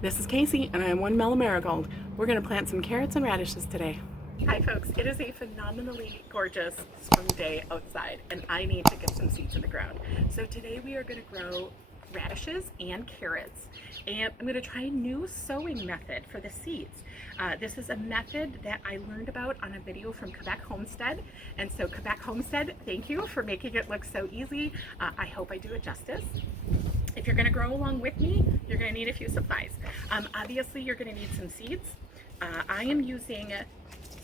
This is Casey and I am one mellow marigold. We're going to plant some carrots and radishes today. Hi folks, it is a phenomenally gorgeous spring day outside and I need to get some seeds in the ground. So today we are going to grow radishes and carrots, and I'm going to try a new sowing method for the seeds. This is a method that I learned about on a video from Quebec Homestead, and so Quebec Homestead, thank you for making it look so easy. I hope I do it justice. If you're going to grow along with me, you're going to need a few supplies. Obviously, you're going to need some seeds. I am using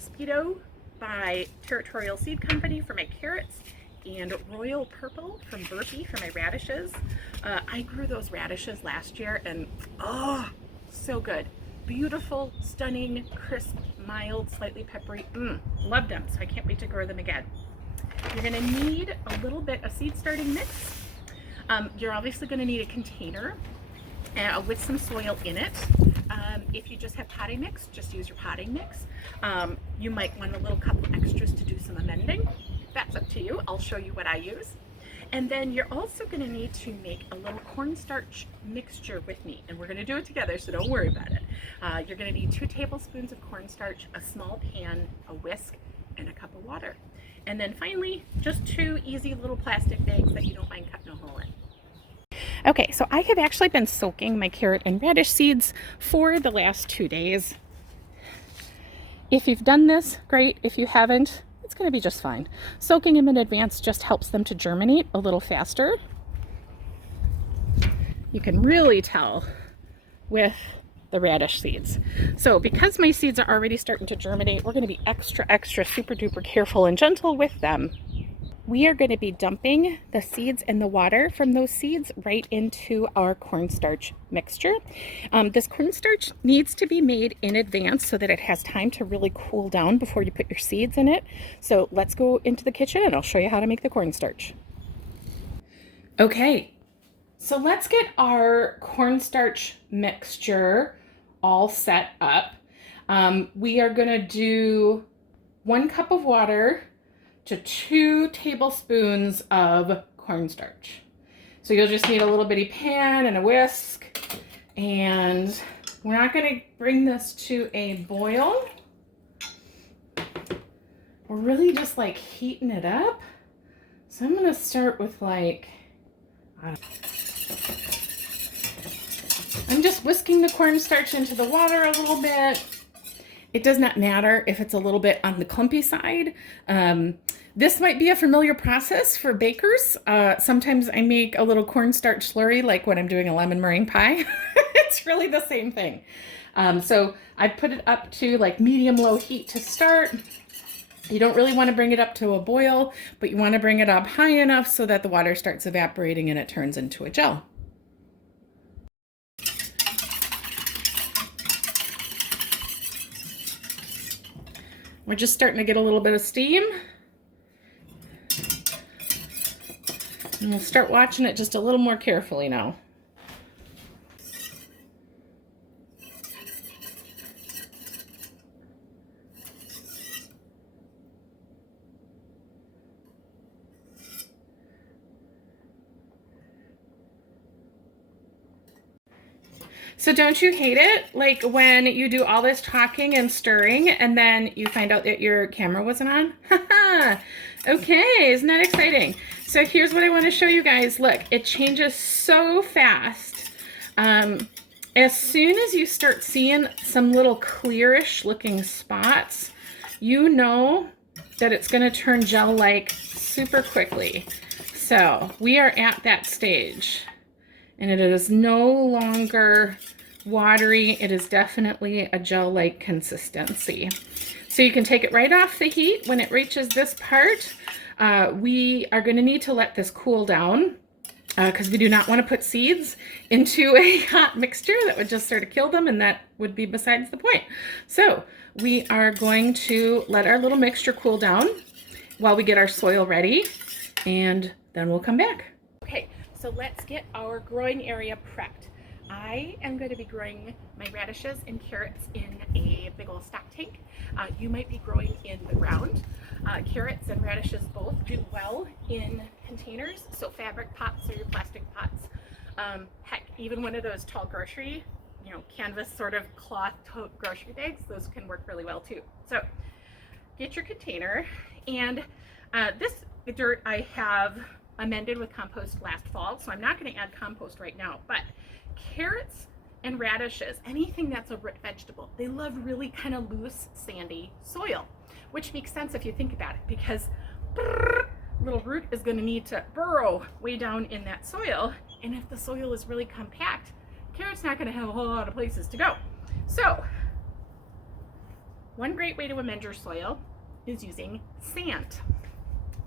Speedo by Territorial Seed Company for my carrots and Royal Purple from Burpee for my radishes. I grew those radishes last year and oh, so good. Beautiful, stunning, crisp, mild, slightly peppery. Loved them, so I can't wait to grow them again. You're going to need a little bit of seed starting mix. You're obviously going to need a container with some soil in it. If you just have potting mix, just use your potting mix. You might want a little couple extras to do some amending. That's up to you. I'll show you what I use. And then you're also going to need to make a little cornstarch mixture with me, and we're going to do it together, so don't worry about it. You're going to need 2 tablespoons of cornstarch, a small pan, a whisk, and a cup of water. And then finally, just 2 easy little plastic bags that you don't mind cutting a hole in. Okay, so I have actually been soaking my carrot and radish seeds for the last 2 days. If you've done this, great. If you haven't, it's going to be just fine. Soaking them in advance just helps them to germinate a little faster. You can really tell with the radish seeds. So because my seeds are already starting to germinate, we're going to be extra super duper careful and gentle with them. We are going to be dumping the seeds and the water from those seeds right into our cornstarch mixture. This cornstarch needs to be made in advance so that it has time to really cool down before you put your seeds in it. So let's go into the kitchen and I'll show you how to make the cornstarch. Okay, so let's get our cornstarch mixture all set up. We are going to do 1 cup of water to 2 tablespoons of cornstarch. So you'll just need a little bitty pan and a whisk, and we're not going to bring this to a boil. We're really just like heating it up. So I'm going to start with like, I'm just whisking the cornstarch into the water a little bit. It does not matter if it's a little bit on the clumpy side. This might be a familiar process for bakers. Sometimes I make a little cornstarch slurry, like when I'm doing a lemon meringue pie. It's really the same thing. So I put it up to like medium-low heat to start. You don't really want to bring it up to a boil, but you want to bring it up high enough so that the water starts evaporating and it turns into a gel. We're just starting to get a little bit of steam. And we'll start watching it just a little more carefully now. So don't you hate it? Like when you do all this talking and stirring and then you find out that your camera wasn't on? Haha! Okay, isn't that exciting? So here's what I want to show you guys. Look, it changes so fast. As soon as you start seeing some little clearish looking spots, you know that it's going to turn gel-like super quickly. So we are at that stage. And it is no longer watery. It is definitely a gel-like consistency. So you can take it right off the heat when it reaches this part. We are going to need to let this cool down because we do not want to put seeds into a hot mixture. That would just sort of kill them, and that would be besides the point. So we are going to let our little mixture cool down while we get our soil ready, and then we'll come back. Okay. So let's get our growing area prepped. I am going to be growing my radishes and carrots in a big old stock tank. You might be growing in the ground. Carrots and radishes both do well in containers, so fabric pots or your plastic pots. Heck, even one of those tall grocery canvas sort of cloth tote grocery bags. Those can work really well too. So get your container, and this dirt I have amended with compost last fall, so I'm not going to add compost right now, but carrots and radishes, anything that's a root vegetable, they love really kind of loose, sandy soil, which makes sense if you think about it, because little root is going to need to burrow way down in that soil, and if the soil is really compact, carrot's not going to have a whole lot of places to go. So one great way to amend your soil is using sand.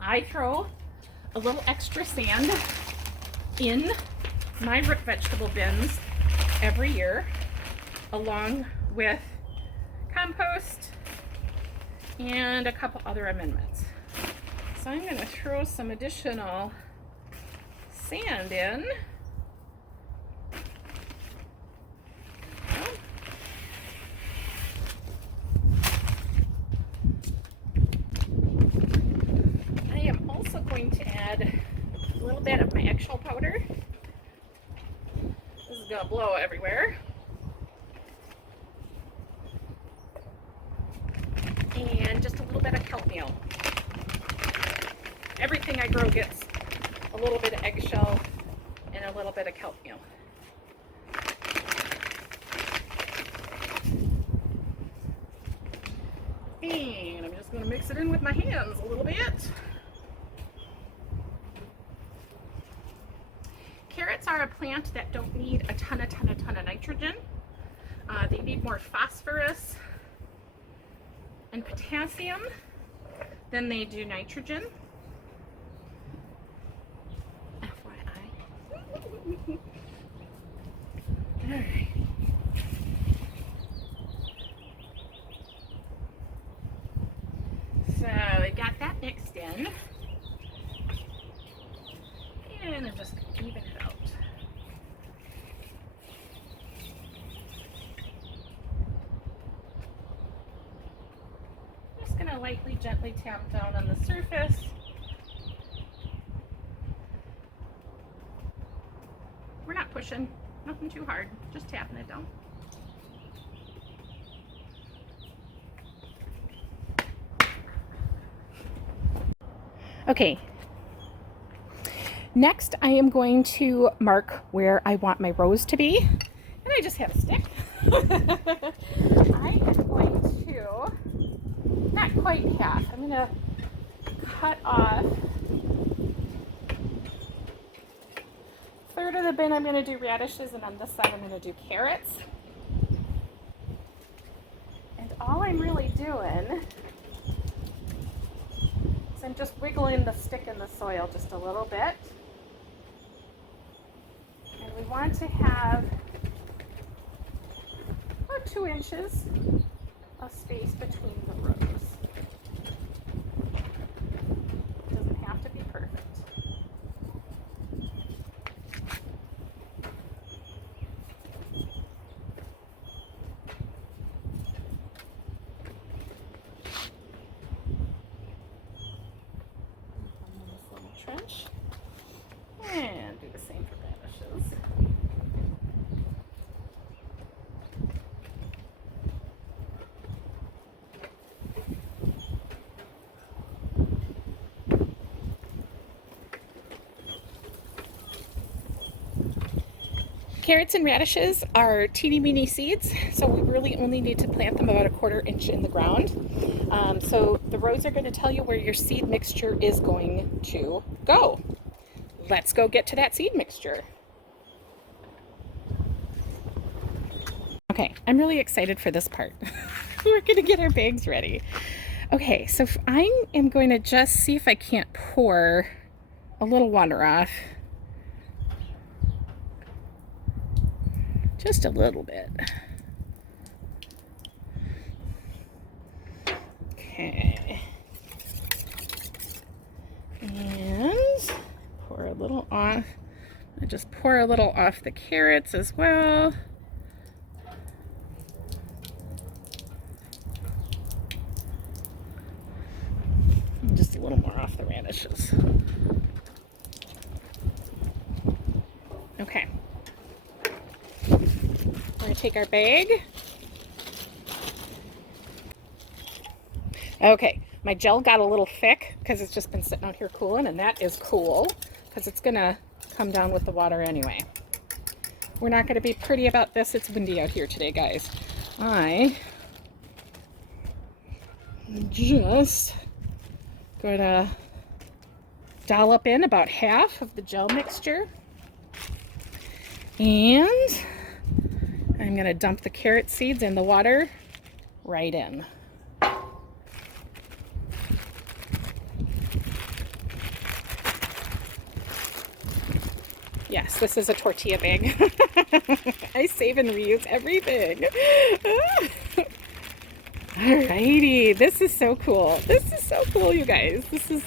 I throw a little extra sand in my root vegetable bins every year, along with compost and a couple other amendments. So I'm going to throw some additional sand in. I am also going to add a little bit of my eggshell powder. This is going to blow everywhere. And just a little bit of kelp meal. Everything I grow gets a little bit of eggshell and a little bit of kelp meal. And I'm just going to mix it in with my hands a little bit. Carrots are a plant that don't need a ton of nitrogen. They need more phosphorus and potassium than they do nitrogen. FYI. All right. So I got that mixed in, and I'm just even it out. Just going to lightly, gently tap down on the surface. We're not pushing, nothing too hard, just tapping it down. Okay, next I am going to mark where I want my rows to be, and I just have a stick. I am going to, not quite half, I'm going to cut off a third of the bin. I'm going to do radishes, and on this side I'm going to do carrots. And all I'm really doing, I'm just wiggling the stick in the soil just a little bit. And we want to have about 2 inches of space between the rows. It doesn't have to be perfect. Trench, and do the same for radishes. Carrots and radishes are teeny weeny seeds, so we really only need to plant them about a 1/4 inch in the ground. So the rows are going to tell you where your seed mixture is going to go. Let's go get to that seed mixture. Okay, I'm really excited for this part. We're going to get our bags ready. Okay, so I am going to just see if I can't pour a little water off. Just a little bit. Okay. And pour a little off. I just pour a little off the carrots as well. And just a little more off the radishes. Okay. We're going take our bag. Okay, my gel got a little thick because it's just been sitting out here cooling, and that is cool because it's gonna come down with the water anyway. We're not gonna be pretty about this. It's windy out here today, guys. I just gonna dollop in about half of the gel mixture, and I'm gonna dump the carrot seeds in the water right in. Yes, this is a tortilla bag. I save and reuse everything. Alrighty, this is so cool. This is so cool, you guys. This is,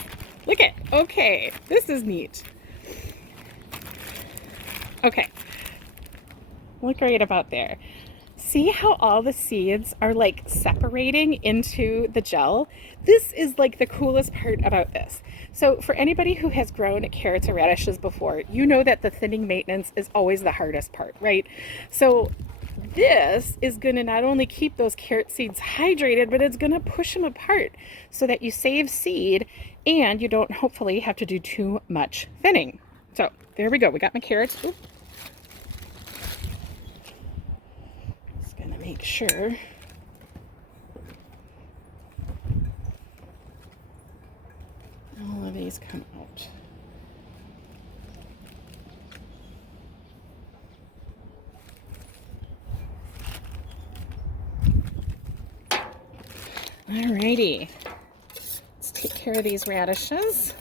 look at, okay, this is neat. Okay, look right about there. See how all the seeds are like separating into the gel? This is like the coolest part about this. So for anybody who has grown carrots or radishes before, you know that the thinning maintenance is always the hardest part, right? So this is going to not only keep those carrot seeds hydrated, but it's going to push them apart so that you save seed and you don't hopefully have to do too much thinning. So there we go. We got my carrots. Ooh. Just going to make sure. All of these come out. Alrighty, let's take care of these radishes.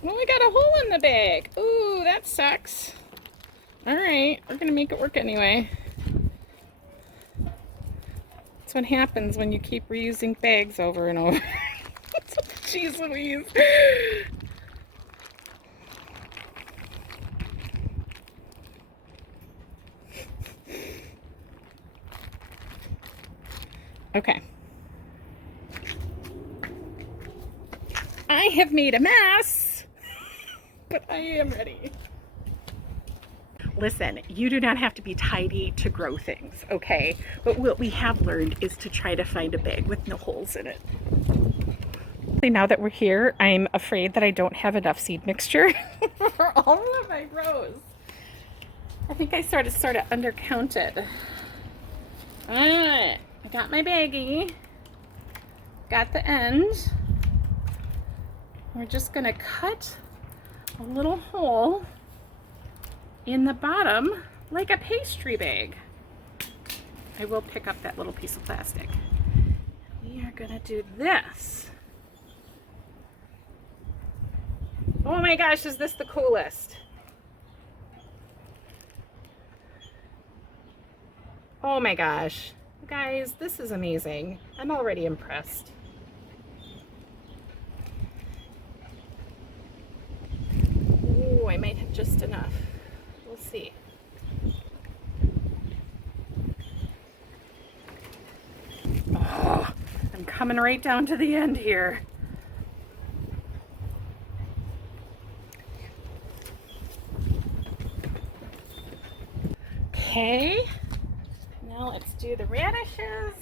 Well, we got a hole in the bag. Ooh, that sucks. All right, we're gonna make it work anyway. That's what happens when you keep reusing bags over and over. Jeez Louise. Okay. I have made a mess, but I am ready. Listen, you do not have to be tidy to grow things, okay? But what we have learned is to try to find a bag with no holes in it. Now that we're here, I'm afraid that I don't have enough seed mixture for all of my rows. I think I sort of undercounted. Alright, I got my baggie. Got the end. We're just gonna cut a little hole in the bottom like a pastry bag. I will pick up that little piece of plastic. We are gonna do this. Oh my gosh, is this the coolest? Oh my gosh. Guys, this is amazing. I'm already impressed. Ooh, I might have just enough. We'll see. Oh, I'm coming right down to the end here. Okay, now let's do the radishes.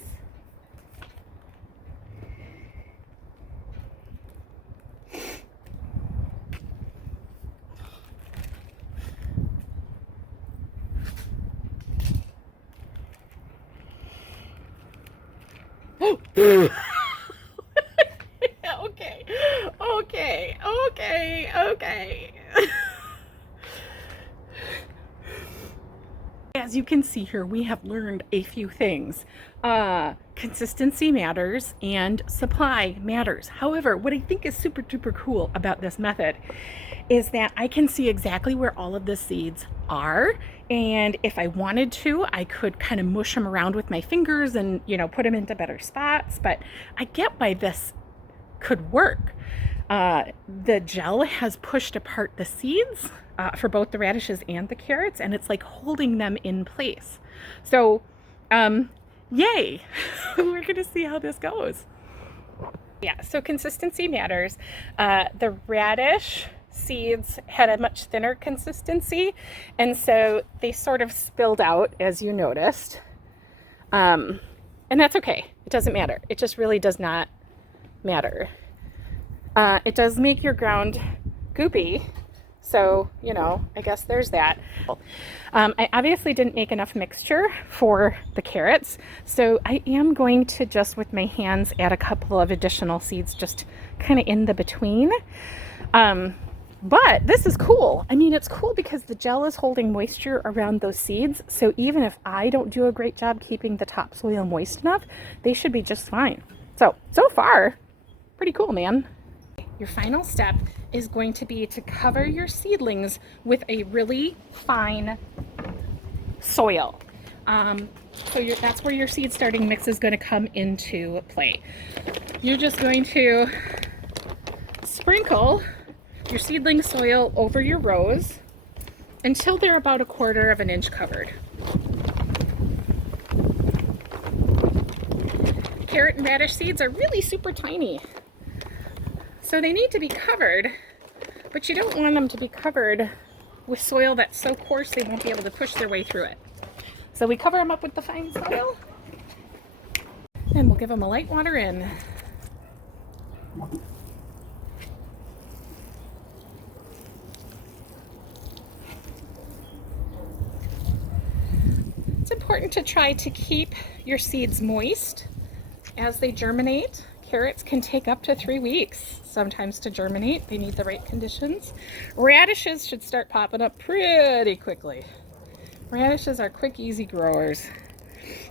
can see here, we have learned a few things. Consistency matters and supply matters. However, what I think is super duper cool about this method is that I can see exactly where all of the seeds are, and if I wanted to, I could kind of mush them around with my fingers and, you know, put them into better spots. But I get why this could work. The gel has pushed apart the seeds for both the radishes and the carrots, and it's like holding them in place. So yay. We're gonna see how this goes. Yeah, so consistency matters. The radish seeds had a much thinner consistency, and so they sort of spilled out, as you noticed. And that's okay. It doesn't matter. It just really does not matter. It does make your ground goopy, so, you know, I guess there's that. I obviously didn't make enough mixture for the carrots, so I am going to just with my hands add a couple of additional seeds just kind of in the between. But this is cool. I mean, it's cool because the gel is holding moisture around those seeds, so even if I don't do a great job keeping the topsoil moist enough, they should be just fine. So far, pretty cool, man. Your final step is going to be to cover your seedlings with a really fine soil. So that's where your seed starting mix is going to come into play. You're just going to sprinkle your seedling soil over your rows until they're about 1/4 inch covered. Carrot and radish seeds are really super tiny, so they need to be covered, but you don't want them to be covered with soil that's so coarse they won't be able to push their way through it. So we cover them up with the fine soil, and we'll give them a light water in. It's important to try to keep your seeds moist as they germinate. Carrots can take up to 3 weeks sometimes to germinate. They need the right conditions. Radishes should start popping up pretty quickly. Radishes are quick, easy growers.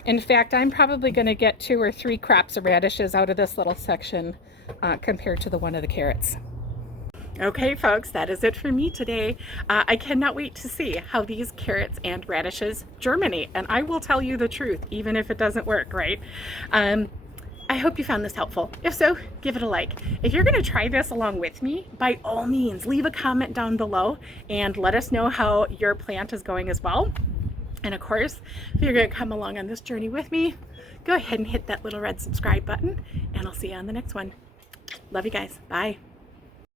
In fact, I'm probably going to get 2 or 3 crops of radishes out of this little section compared to the one of the carrots. Okay, folks, that is it for me today. I cannot wait to see how these carrots and radishes germinate, and I will tell you the truth, even if it doesn't work, right? I hope you found this helpful. If so, give it a like. If you're going to try this along with me, by all means, leave a comment down below and let us know how your plant is going as well. And of course, if you're going to come along on this journey with me, go ahead and hit that little red subscribe button, and I'll see you on the next one. Love you guys. Bye.